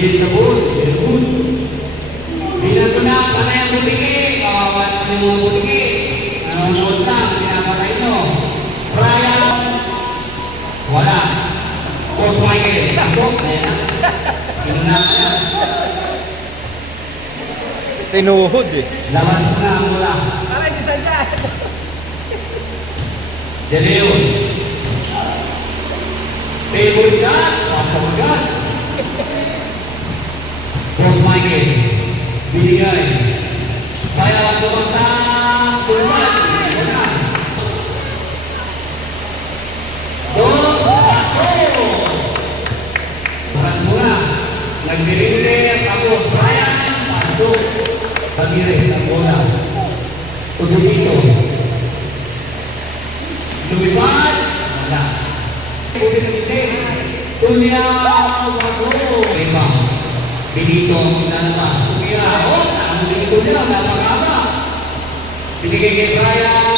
Na hindi po. Binato na, panay ang butiki. Kawawa naman yung mga butiki. Nanonood lang, pinapatay nyo. Brian, wala. Boss Michael, takbo, ayan na. Pinunan na. Tinuhod eh. Labas mo na ang mula. Para hindi sadya. De Leon. Table shot, pasok agad. Michael, binigay. Kaya. Yan na. Dos, pasok. Oras muna. Nagdeliver, tapos Brian, pasok. Ramirez ang bola. Tudo dito. Lumipad, wala. Ulit ng isa. Tunya, walo. Lima. Benito ang nalabas. Tumira, oh, ang Benito nila, napakaba. Binigay kay Brian.